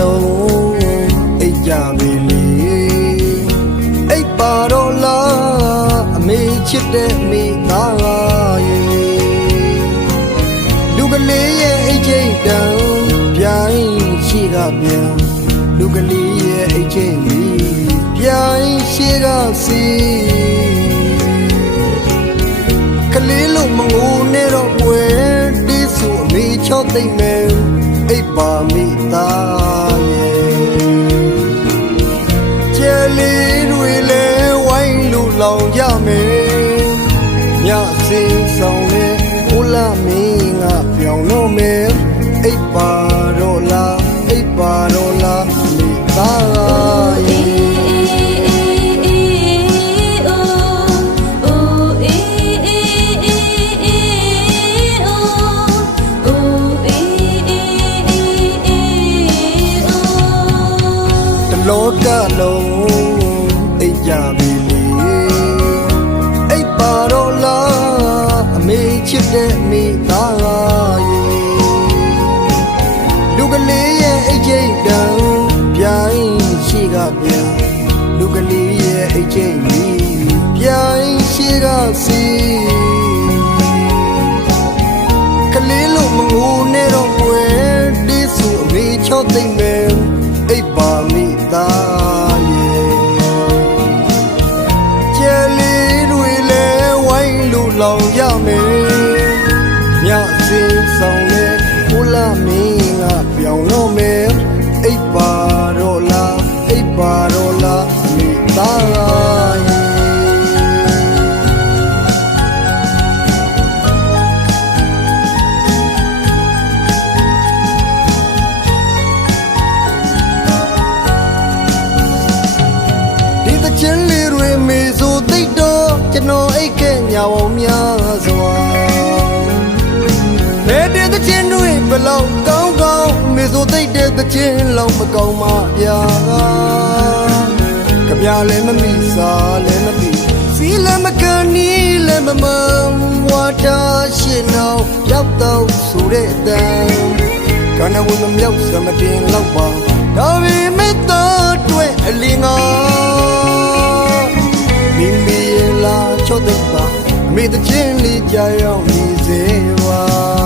လုံးအိတ်ကြပြီလေအိတ်ပါတော့လားအမေချစ်တဲ့မိသားရေလူကလေးရဲ့အိတ်ချိန်တန်ပြိုင်ရှိကပြန်လူကလေးရဲ့အိတ်ချိန်ကြီးပြိုင်ရှိကစီကလေးလုံးမငိုနဲ့တော့ပွဲတီးဆိုအမေချော့သိမ့်မယ် Hey, Pamita. လော ချိန်မီပြိုင်ရှိကစီကလေးလို့မငိုနဲ့တော့ပွဲတီးဆူအမေချော့သိမ့်မယ်အိပ်ပါမိသားရဲ့ကျဲလေးတွေလဲဝိုင်းလူလောင်ကြမယ်ညစင်းဆောင်လဲဦးလာမင်းကပြောင်းလို့ အိတ်ခဲ့ညာဝများစွာဘယ်တဲ့သချင်းတွေဘလောက်ကောင်းကောင်းမေဆိုသိတဲ့သချင်းလောက်မကောင်းမှဗျာကြပြလည်းမမိစားလည်းမပြီးစီလည်းမကန်နီးလည်းမမန်ဝါတာရှင်အောင်ရောက်တော့ဆိုတဲ့တန်ကနဝမမြောက်စမတင်လောက်ပါဒါပေမဲ့တော့တွေ့အလင်းငါ မိတဲ့ချင်းလေးကြာရောက်နေစေပါ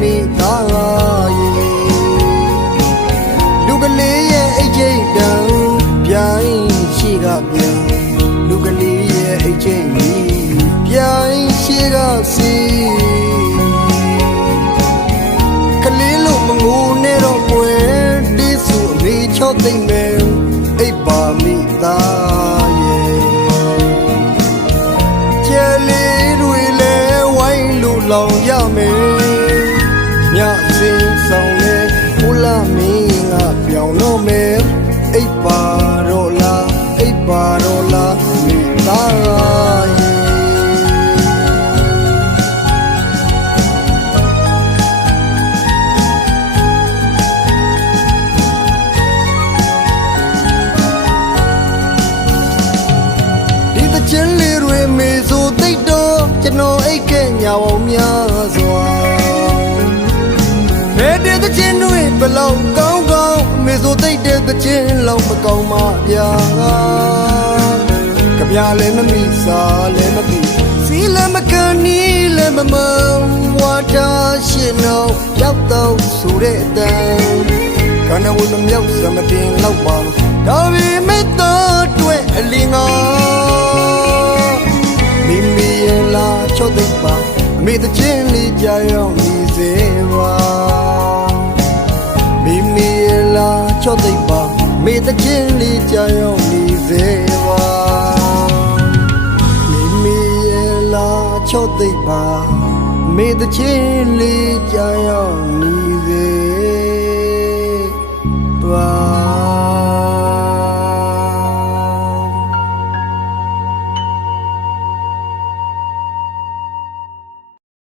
မိသားရဲ့လူကလေးရဲ့အိတ်ချိန်တန်ပြိုင်ရှိကပြန်လူကလေးရဲ့အိတ်ချိန်မီပြိုင်ရှိကစီကလေးလို့မငိုနဲ့တော့ပွဲတီးဆူအမေချော့သိမ့်မယ်အိပ်ပါမိသားရဲ့ကျဲလေးတွေလဲဝိုင်းလူလောင်ရမယ် င်းတွေဘလောက်ကောင်းကောင်းမေဆိုသိတဲ့သချင်းလောက်မကောင်းမှဗျာကြပြလည်းမမိစားလည်းမပြီးစီလည်းမကန်နီးလည်းမမန်ဝါတာရှင်အောင်ရောက်တော့ဆိုတဲ့တန်ကနဝမမြောက်စမတင်လောက်ပါဒါပေမဲ့တော့တွေ့အလင်းငါမိမိရဲ့မေတချင်းလေးကြာရော မေတချင်းလေးကြာရောက်နေစေပါမိမိရဲ့လာချော့သိပ်ပါမေတချင်းလေးကြာရောက်နေ